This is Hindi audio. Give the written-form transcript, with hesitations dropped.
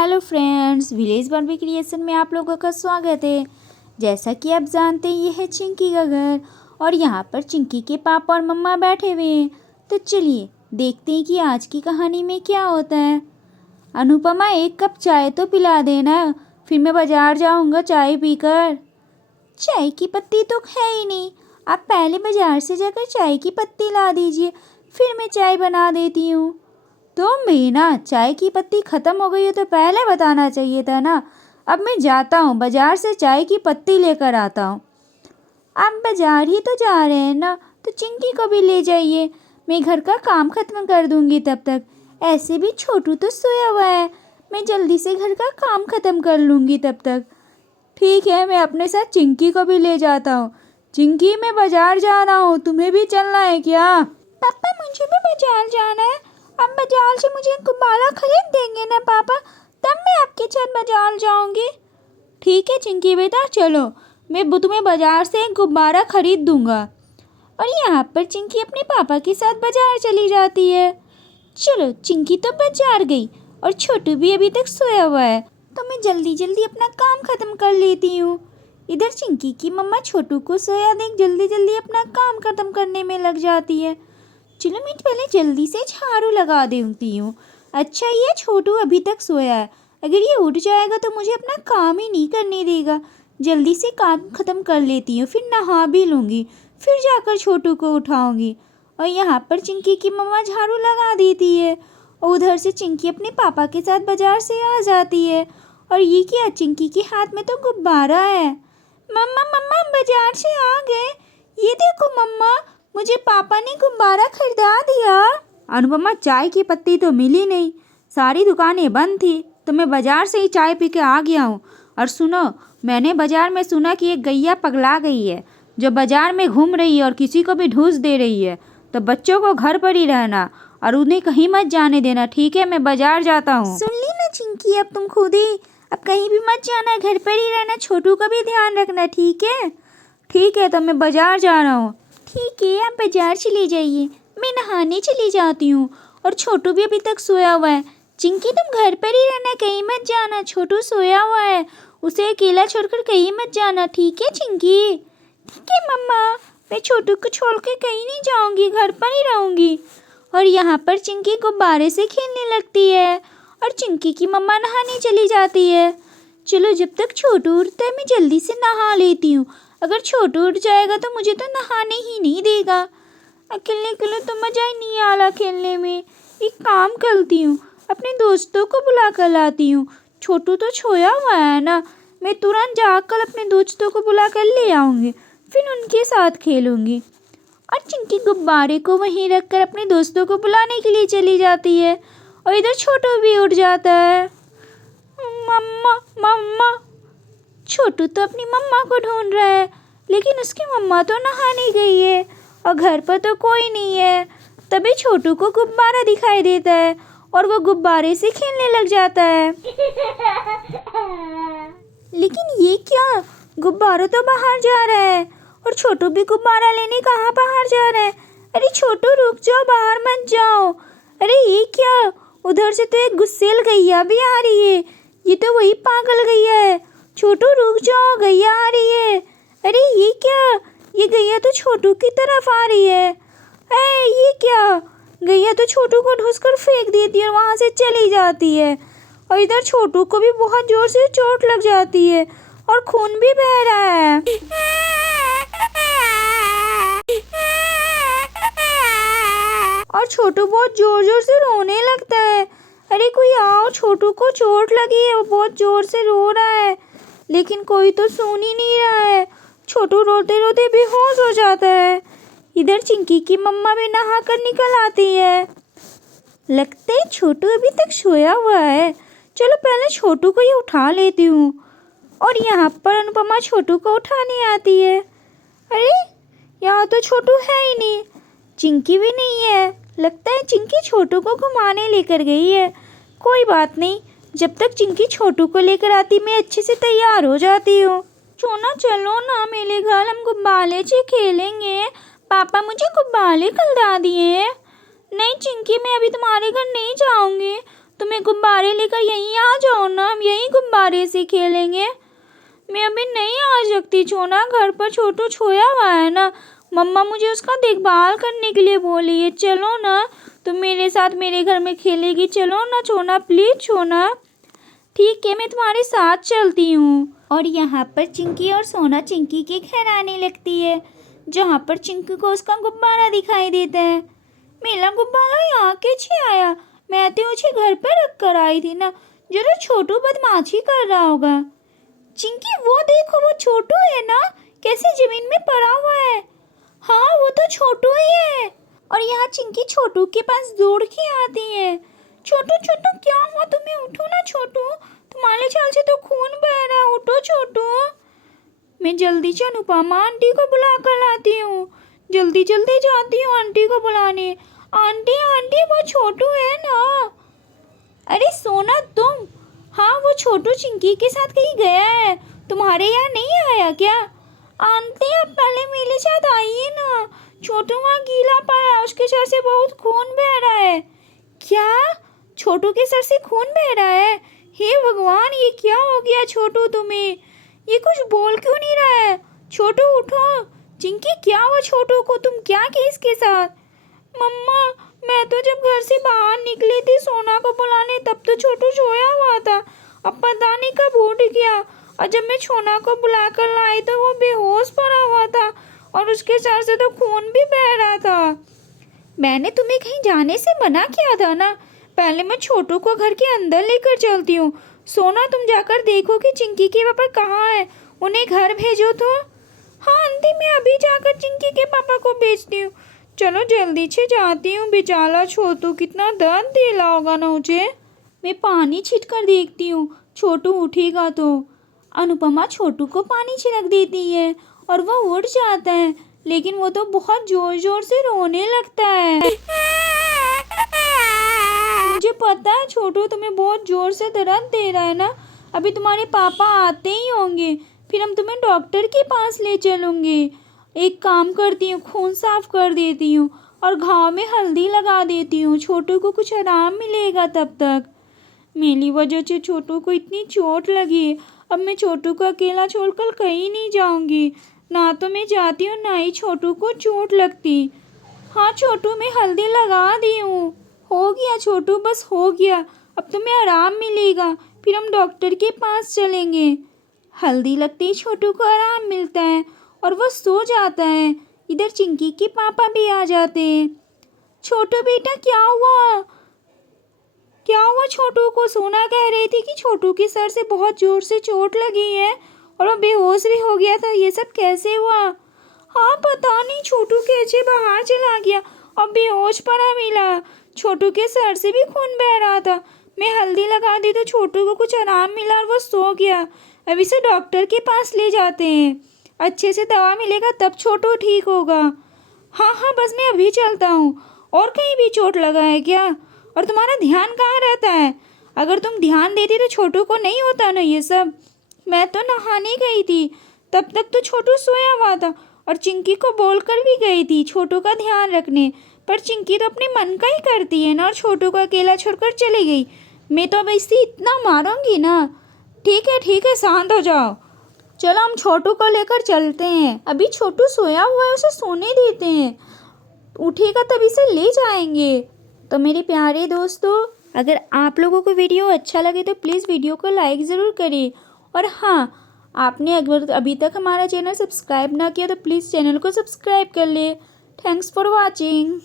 Hello friends, village Barbie creation में आप लोगों का स्वागत है। जैसा कि आप जानते हैं, ये है चिंकी का घर और यहाँ पर चिंकी के पापा और मम्मा बैठे हुए हैं। तो चलिए देखते हैं कि आज की कहानी में क्या होता है। अनुपमा, एक कप चाय तो पिला देना, फिर मैं बाजार जाऊँगा चाय पीकर। चाय की पत्ती तो है ही नहीं, आप पहले बाजार से जाकर चाय की पत्ती ला दीजिए, फिर मैं चाय बना देती हूँ। तो मीना, चाय की पत्ती ख़त्म हो गई है तो पहले बताना चाहिए था ना। अब मैं जाता हूँ, बाज़ार से चाय की पत्ती लेकर आता हूँ। आप बाज़ार ही तो जा रहे हैं ना, तो चिंकी को भी ले जाइए, मैं घर का काम ख़त्म कर दूँगी तब तक। ऐसे भी छोटू तो सोया हुआ है, मैं जल्दी से घर का काम ख़त्म कर लूँगी तब तक। ठीक है, मैं अपने साथ चिंकी को भी ले जाता हूँ। चिंकी, मैं बाज़ार जा रहा हूँ, तुम्हें भी चलना है क्या? पापा, मुझे भी बाज़ार जाना है। अब बाजार से मुझे गुब्बारा खरीद देंगे ना पापा, तब मैं आपके साथ बाजार जाऊंगी। ठीक है चिंकी बेटा, चलो मैं तुम्हें बाजार से एक गुब्बारा खरीद दूंगा। और यहाँ पर चिंकी अपने पापा के साथ बाजार चली जाती है। चलो, चिंकी तो बाजार गई और छोटू भी अभी तक सोया हुआ है, तो मैं जल्दी जल्दी अपना काम ख़त्म कर लेती हूँ। इधर चिंकी की मम्मा छोटू को सोया देख जल्दी जल्दी अपना काम ख़त्म करने में लग जाती है। चलो, मैं पहले जल्दी से झाड़ू लगा देती हूँ। अच्छा, ये छोटू अभी तक सोया है, अगर ये उठ जाएगा तो मुझे अपना काम ही नहीं करने देगा। जल्दी से काम ख़त्म कर लेती हूँ, फिर नहा भी लूँगी, फिर जाकर छोटू को उठाऊँगी। और यहाँ पर चिंकी की मम्मा झाड़ू लगा देती है और उधर से चिंकी अपने पापा के साथ बाजार से आ जाती है। और ये क्या, चिंकी के हाथ में तो गुब्बारा है। मम्मा मम्मा, बाजार से आ गए, ये देखो मम्मा, मुझे पापा ने गुब्बारा खरीदा दिया। अनुपमा, चाय की पत्ती तो मिली नहीं, सारी दुकानें बंद थी, तो मैं बाजार से ही चाय पी के आ गया हूँ। और सुनो, मैंने बाजार में सुना कि एक गैया पगला गई है, जो बाजार में घूम रही है और किसी को भी ढूंढ दे रही है। तो बच्चों को घर पर ही रहना और उन्हें कहीं मत जाने देना, ठीक है? मैं बाजार जाता हूँ। सुन ली ना चिंकी, अब तुम खुद ही, अब कहीं भी मत जाना, घर पर ही रहना, छोटू का भी ध्यान रखना, ठीक है? ठीक है, तो मैं बाजार जा रहा हूँ। ठीक है, आप बाजार चले जाइए, मैं नहाने चली जाती हूँ। और छोटू भी अभी तक सोया हुआ है। चिंकी, तुम घर पर ही रहना, कहीं मत जाना, छोटू सोया हुआ है, उसे अकेला छोड़कर कहीं मत जाना, ठीक है चिंकी? ठीक है मम्मा, मैं छोटू को छोड़ के कहीं नहीं जाऊँगी, घर पर ही रहूँगी। और यहाँ पर चिंकी गुब्बारे से खेलने लगती है और चिंकी की मम्मा नहाने चली जाती है। चलो, जब तक छोटू उठता है मैं जल्दी से नहा लेती हूँ, अगर छोटू उठ जाएगा तो मुझे तो नहाने ही नहीं देगा। अकेले अकेले तो मज़ा ही नहीं आ रहा खेलने में। एक काम करती हूँ, अपने दोस्तों को बुला कर लाती हूँ। छोटू तो सोया हुआ है ना, मैं तुरंत जाकर अपने दोस्तों को बुला कर ले आऊँगी, फिर उनके साथ खेलूँगी। और चिंकी गुब्बारे को वहीं रखकर अपने दोस्तों को बुलाने के लिए चली जाती है। और इधर छोटू भी उठ जाता है। मम्मा मम्मा, छोटू तो अपनी मम्मा को ढूंढ रहा है, लेकिन उसकी मम्मा तो नहाने गई है और घर पर तो कोई नहीं है। तभी छोटू को गुब्बारा दिखाई देता है और वो गुब्बारे से खेलने लग जाता है। लेकिन ये क्या, गुब्बारा तो बाहर जा रहा है और छोटू भी गुब्बारा लेने कहाँ बाहर जा रहा है। अरे छोटू, रुक जाओ, बाहर मत जाओ। अरे ये क्या, उधर से तो एक गुस्सेल गैया भी आ रही है, ये तो वही पागल गैया है। छोटू रुक जाओ, गैया आ रही है। अरे ये क्या, ये गैया तो छोटू की तरफ आ रही है। ये क्या, गैया तो छोटू को ढूंढकर फेंक देती है और वहाँ से चली जाती है। और इधर छोटू को भी बहुत जोर से चोट लग जाती है और खून भी बह रहा है। और छोटू बहुत जोर जोर से रोने लगता है। अरे कोई आओ, छोटू को चोट लगी है, वो बहुत जोर से रो रहा है, लेकिन कोई तो सुन ही नहीं रहा है। छोटू रोते रोते बेहोश हो जाता है। इधर चिंकी की मम्मा भी नहा कर निकल आती है। लगता है छोटू अभी तक सोया हुआ है, चलो पहले छोटू को ही उठा लेती हूँ। और यहाँ पर अनुपमा छोटू को उठाने आती है। अरे यहाँ तो छोटू है ही नहीं, चिंकी भी नहीं है। लगता है चिंकी छोटू को घुमाने लेकर गई है। कोई बात नहीं, जब तक चिंकी छोटू को लेकर आती मैं अच्छे से तैयार हो जाती हूँ। सोना, चलो ना मेरे घर, हम गुब्बारे से खेलेंगे, पापा मुझे गुब्बारे खिला दिए। नहीं चिंकी, मैं अभी तुम्हारे घर नहीं जाऊँगी, तुम्हें गुब्बारे लेकर यहीं आ जाओ ना, हम यहीं गुब्बारे से खेलेंगे। मैं अभी नहीं आ सकती छोना, घर पर छोटू सोया हुआ है ना, मम्मा मुझे उसका देखभाल करने के लिए बोली है। चलो ना, तुम मेरे साथ मेरे घर में खेलेगी, चलो ना छोना, प्लीज़ छोना। ठीक है, मैं तुम्हारे साथ चलती हूँ। और यहाँ पर चिंकी और सोना चिंकी के घर आने लगती है, जहाँ पर चिंकी को उसका गुब्बारा दिखाई देता है। मेरा गुब्बारा यहाँ कैसे आया? मैं तो उसे घर पर रख कर आई थी ना, जरा छोटू बदमाशी कर रहा होगा। चिंकी वो देखो, वो छोटू है ना, कैसे जमीन में पड़ा हुआ है। हाँ, वो तो छोटू ही है। और यहाँ चिंकी छोटू के पास दौड़ के आती है। छोटू छोटू क्या हुआ तुम्हें? उठो ना छोटू, तुम्हारे चाल से तो खून बह रहा है, उठो छोटू। मैं जल्दी से अनुपमा आंटी को बुला कर लाती हूँ, जल्दी जल्दी जाती हूँ आंटी को बुलाने। आंटी आंटी, वो छोटू है ना? अरे सोना तुम? हाँ, वो छोटू चिंकी के साथ कहीं गया है, तुम्हारे यहाँ नहीं आया क्या? आंटी आप पहले मेरे साथ आइए ना, छोटू वहाँ गीला पड़ा है, उसके सर से बहुत खून बह रहा है। क्या? छोटू के सर से खून बह रहा है? हे भगवान, ये क्या हो गया छोटू तुम्हें? ये कुछ बोल क्यों नहीं रहा है? छोटू उठो। चिंकी क्या हुआ छोटू को? तुम क्या की इसके साथ? मम्मा, मैं तो जब घर से बाहर निकली थी सोना को बुलाने, तब तो छोटू सोया हुआ था, अब पता नहीं कब उठ गया। और जब मैं सोना को बुला कर लाई तो वो बेहोश पड़ा हुआ था और उसके सर से तो खून भी बह रहा था। मैंने तुम्हें कहीं जाने से मना किया था ना, पहले मैं छोटू को घर के अंदर लेकर चलती हूँ। सोना तुम जाकर देखो कि चिंकी के पापा कहाँ हैं, उन्हें घर भेजो तो। हाँ आंटी, मैं अभी जाकर चिंकी के पापा को भेजती हूँ। चलो जल्दी से जाती हूँ, बेचारा छोटू कितना दर्द दिला होगा ना उसे। मैं पानी छिट कर देखती हूँ, छोटू उठेगा तो। अनुपमा छोटू को पानी छिड़क देती है और वो उठ जाता है, लेकिन वो तो बहुत जोर जोर से रोने लगता है। मुझे पता है छोटू, तुम्हें बहुत जोर से दर्द दे रहा है ना, अभी तुम्हारे पापा आते ही होंगे, फिर हम तुम्हें डॉक्टर के पास ले चलेंगे। एक काम करती हूँ, खून साफ कर देती हूँ और घाव में हल्दी लगा देती हूँ, छोटू को कुछ आराम मिलेगा तब तक। मेरी वजह से छोटू को इतनी चोट लगी, अब मैं छोटू को अकेला छोड़कर कहीं नहीं जाऊंगी, ना तो मैं जाती हूँ ना ही छोटू को चोट लगती। हाँ छोटू, मैं हल्दी लगा दी हूँ, हो गया छोटू, बस हो गया, अब तुम्हें आराम मिलेगा, फिर हम डॉक्टर के पास चलेंगे। हल्दी लगते ही छोटू को आराम मिलता है और वो सो जाता है। इधर चिंकी के पापा भी आ जाते हैं। छोटू बेटा क्या हुआ? क्या हुआ छोटू को? सोना कह रही थी कि छोटू के सर से बहुत जोर से चोट लगी है और वो बेहोश भी हो गया था, ये सब कैसे हुआ? हाँ पता नहीं, छोटू कैसे बाहर चला गया और बेहोश पड़ा मिला, छोटू के सर से भी खून बह रहा था, मैं हल्दी लगा दी तो छोटू को कुछ आराम मिला और वो सो गया। अब इसे डॉक्टर के पास ले जाते हैं, अच्छे से दवा मिलेगा तब छोटू ठीक होगा। हाँ हाँ, बस मैं अभी चलता हूँ। और कहीं भी चोट लगा है क्या? और तुम्हारा ध्यान कहाँ रहता है? अगर तुम ध्यान देती तो छोटू को नहीं होता ना ये सब। मैं तो नहाने गई थी, तब तक तो छोटू सोया हुआ था और चिंकी को बोल कर भी गई थी छोटू का ध्यान रखने, पर चिंकी तो अपने मन का ही करती है ना और छोटू को अकेला छोड़कर चली गई। मैं तो अब इसे इतना मारूंगी ना। ठीक है, शांत हो जाओ। चलो हम छोटू को लेकर चलते हैं, अभी छोटू सोया हुआ है, उसे सोने देते हैं, उठेगा तभी से ले जाएंगे। तो मेरे प्यारे दोस्तों, अगर आप लोगों को वीडियो अच्छा लगे तो प्लीज़ वीडियो को लाइक ज़रूर करें। और हाँ, आपने अगर अभी तक हमारा चैनल सब्सक्राइब ना किया तो प्लीज़ चैनल को सब्सक्राइब कर ले। Thanks for watching.